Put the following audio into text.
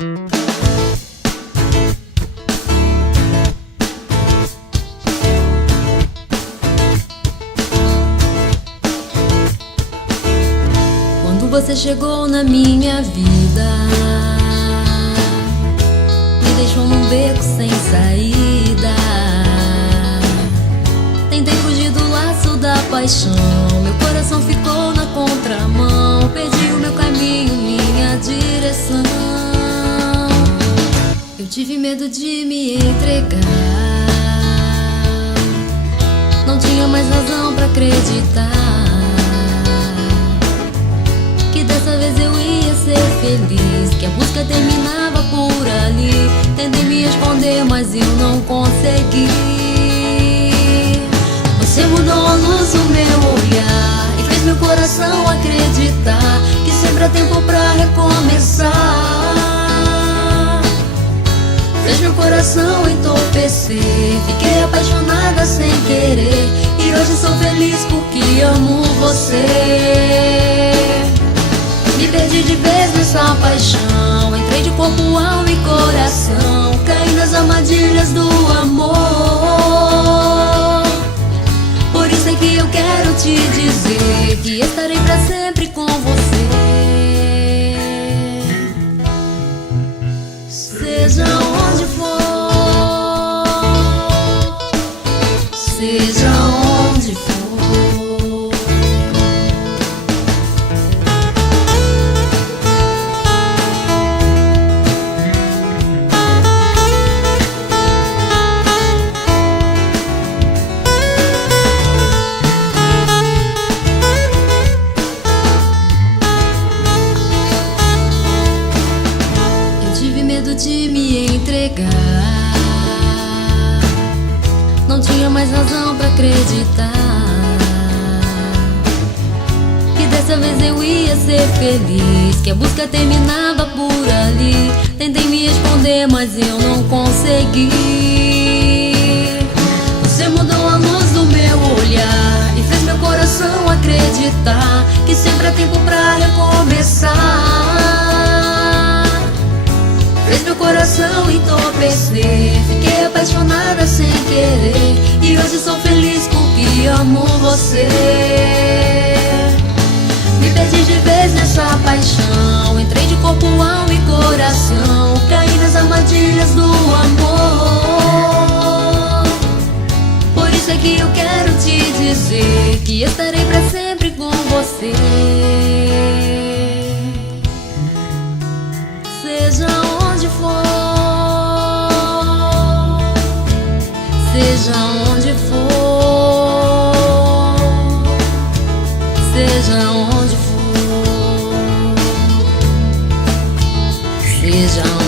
Quando você chegou na minha vida, me deixou num beco sem saída. Tentei fugir do laço da paixão, meu coração ficou na contramão. Perdi o meu caminho, minha direção. Eu tive medo de me entregar, não tinha mais razão pra acreditar que dessa vez eu ia ser feliz, que a busca terminava por ali. Tentei me esconder, mas eu não consegui. Você mudou a luz do meu olhar e fez meu coração acreditar que sempre há tempo pra recomeçar. Fez meu coração entorpecer, fiquei apaixonada sem querer, e hoje sou feliz porque amo você. Me perdi de vez nessa paixão, entrei de corpo, alma e coração, caí nas armadilhas do amor. Por isso é que eu quero te dizer que estarei pra sempre com você. Seja onde for, seja onde for. De me entregar, não tinha mais razão pra acreditar que dessa vez eu ia ser feliz, que a busca terminava por ali. Tentei me esconder, mas eu não consegui. Você mudou a luz do meu olhar e fez meu coração acreditar que sempre há tempo pra recomeçar. Fez meu coração entorpecer, fiquei apaixonada sem querer, e hoje sou feliz porque amo você. Me perdi de vez nessa paixão, entrei de corpo, alma e coração, caí nas armadilhas do amor. Por isso é que eu quero te dizer que estarei pra sempre com você. Seja onde for, seja onde for, seja onde for, seja onde for.